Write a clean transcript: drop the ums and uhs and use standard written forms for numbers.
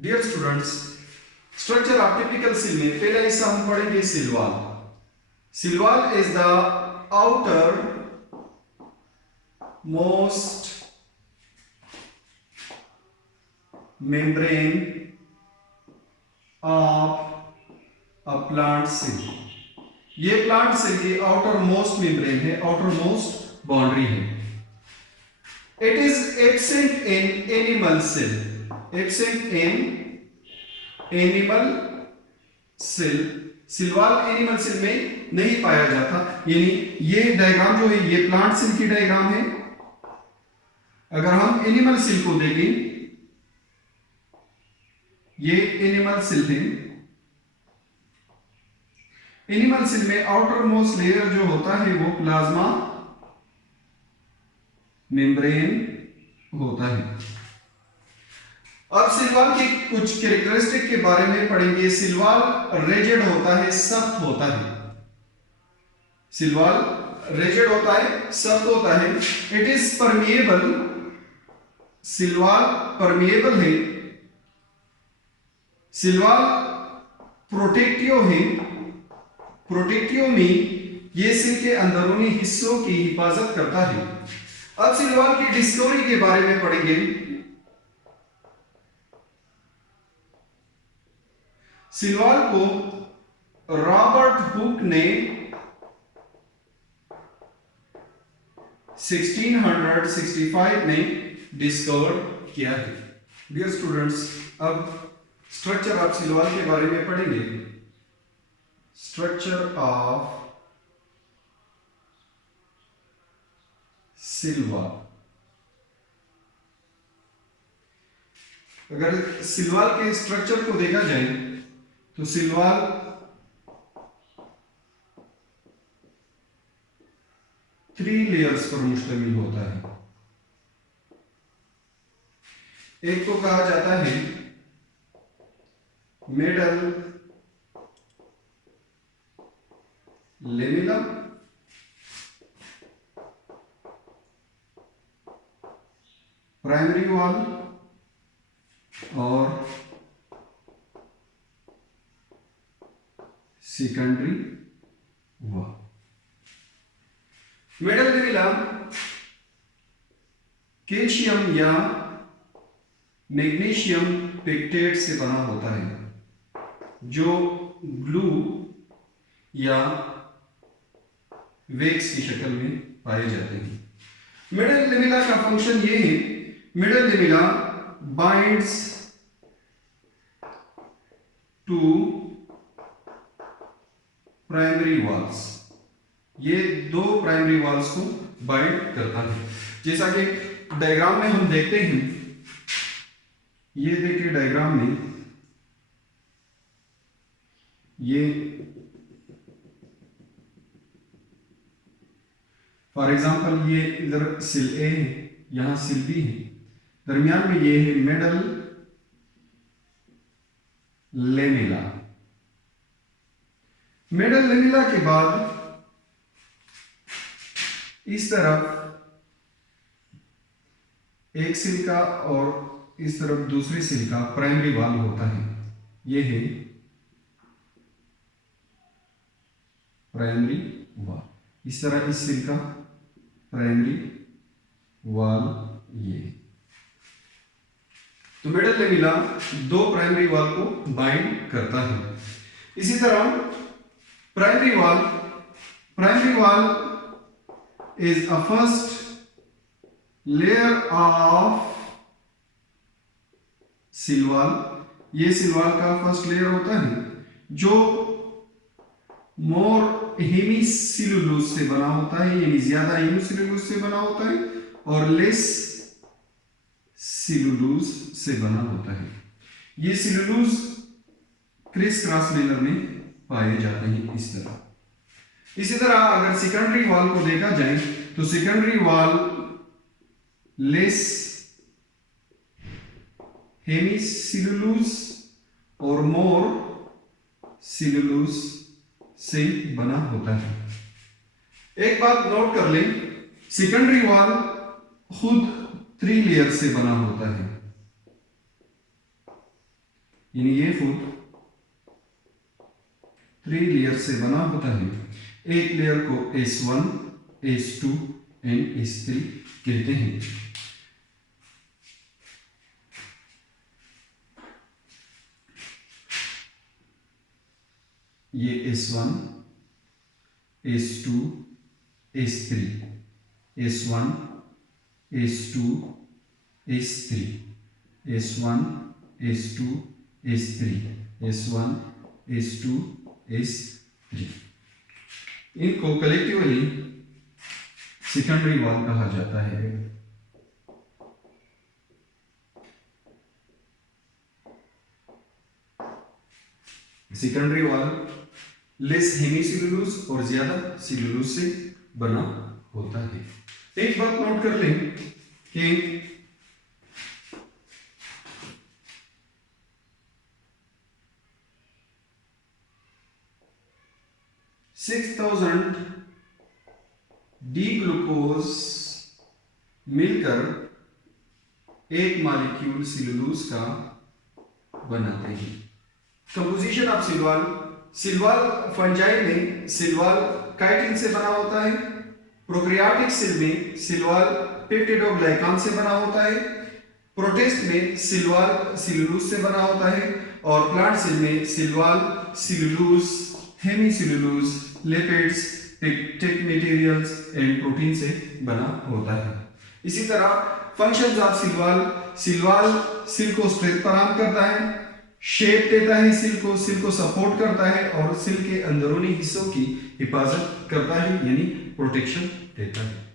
Dear students, structure of typical cell में पहला हिस्सा हम पढ़ेंगे cell wall. Cell wall is the outermost membrane of a plant cell. ये प्लांट सेल की आउटर मोस्ट मेम्ब्रेन है, आउटर मोस्ट बाउंड्री है। It is absent in animal cell, absent in animal cell. Cell wall animal cell में नहीं पाया जाता। यानी ये डायग्राम जो है ये प्लांट सेल की डायग्राम है। अगर हम एनिमल सेल को देखें, ये एनिमल सेल है। एनिमल सेल में आउटर मोस्ट लेयर जो होता है वो प्लाज्मा मेम्ब्रेन होता है। अब सिलवाल की कुछ कैरेक्टरिस्टिक के बारे में पढ़ेंगे। सिलवाल रेजिड होता है, सख्त होता है। सिलवाल रेजिड होता है, सख्त होता है। It is permeable, Silwal permeable है। सिलवाल प्रोटेक्टिव है। प्रोटेक्टिव में ये सेल के अंदरूनी हिस्सों की हिफाजत करता है। अब सिलवाल की डिस्कवरी के बारे में पढ़ेंगे। सिलवाल को रॉबर्ट हुक ने 1665 में डिस्कवर किया है। डियर स्टूडेंट्स, अब स्ट्रक्चर ऑफ सिलवाल के बारे में पढ़ेंगे। Structure of Silwal. अगर सिलवाल के स्ट्रक्चर को देखा जाए तो सिलवाल थ्री लेयर्स पर मुश्तमिल होता है। एक को कहा जाता है मिडल लेमिला, प्राइमरी वॉल और secondary wall. Middle lamella calcium या मैग्नीशियम पेक्टेट से बना होता है, जो ग्लू या वेक्स की शक्ल में पाए जाते हैं। मिडल लेमिला का फंक्शन ये है, middle lamella binds to primary walls. ये दो प्राइमरी वॉल्स को बाइंड करता है। जैसा कि डायग्राम में हम देखते हैं, ये देखिए डायग्राम में ये फॉर एग्जांपल ये इधर सिल ए है, यहां सिल बी है, दरमियान में ये है मिडल लेमिला। मिडल लेमिला के बाद इस तरफ एक सिल का और इस तरफ दूसरी सिल का प्राइमरी वॉल होता है। ये है प्राइमरी वॉल। इस तरह इस सिल का प्राइमरी वॉल ये। तो मिडल लेमिला दो प्राइमरी वॉल को बाइंड करता है। इसी तरह primary wall is a first layer of Silwal. ये सिलवाल का फर्स्ट लेयर होता है, जो मोर हेमीसिलुलोज से बना होता है, यानी ज्यादा हेमीसिलुलोज से बना होता है, और लेस सिलुलोज से बना होता है। ये सिलुलोज क्रिस क्रॉस मैनर में पाए जाते हैं इस तरह। इसी तरह अगर सेकेंडरी वॉल को देखा जाए तो सेकेंडरी वॉल लेस हेमीसिलुलोज और मोर सिलुलोज से बना होता है। एक बात नोट कर लें, सेकेंडरी वॉल खुद 3 लेयर से बना होता है। यानी ये फूड 3 लेयर से बना होता है। एक लेयर को S1, S2 एंड S3 कहते हैं। ये S1, S2, S3, S1, S2, S3, S1, S2, S3, S1, S2, S3। इनको कलेक्टिवली सेकेंडरी वॉल कहा जाता है। सेकेंडरी वॉल लेस हेमीसेलुलोज और ज्यादा सेलुलोज से बना होता है। एक बात नोट कर लें कि 6000 डी ग्लूकोज मिलकर एक मॉलिक्यूल सेलुलोज का बनाते हैं। Composition of cell wall. Cell wall fungi में सिल्वाल काइटिन से बना होता है। प्रोकैरियोटिक सेल में सिल्वाल पेप्टिडोग्लाइकान से बना होता है। प्रोटिस्ट में सिल्वाल सेलुलोज से बना होता है और प्लांट सेल में cell wall cellulose, hemicellulose, lipids, pectic materials and protein से बना होता है। इसी तरह फंक्शंस ऑफ सिल्वाल। सिल्वाल सिल को स्ट्रेंथ प्रदान करता है, शेप देता है, सिल को सपोर्ट करता है और सिल के अंदरूनी हिस्सों की हिफाजत करता है, यानी प्रोटेक्शन देता है।